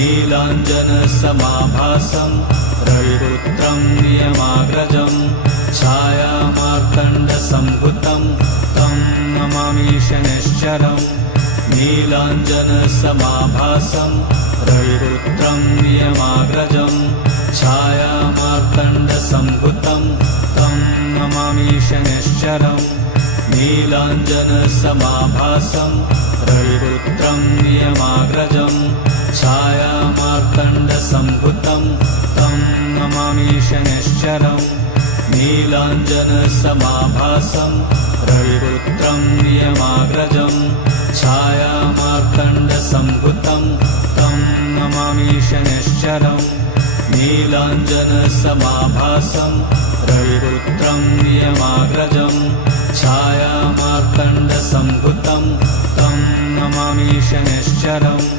नीलाञ्जनसमाभासं रविपुत्रं नियमाग्रजं छायामार्तण्डसम्भुतं तं नमामि शनैश्चरम् नीलाञ्जनसमाभासं रविपुत्रं नियमाग्रजं छायामार्तण्डसम्भुतं तं नमामि शनैश्चरम् नीलाञ्जनसमाभासं रविपुत्रं नियमाग्रजं छायामार्तण्डसम्भुतं तं नमामि शनैश्चरम् नीलाञ्जनसमाभासं रविपुत्रं नियमाग्रजं छायामार्तण्डसम्भुतं तं नमामि शनैश्चरम् नीलाञ्जनसमाभासं रविपुत्रं नियमाग्रजं छायामार्तण्डसम्भुतं तं नमामि शनैश्चरम्।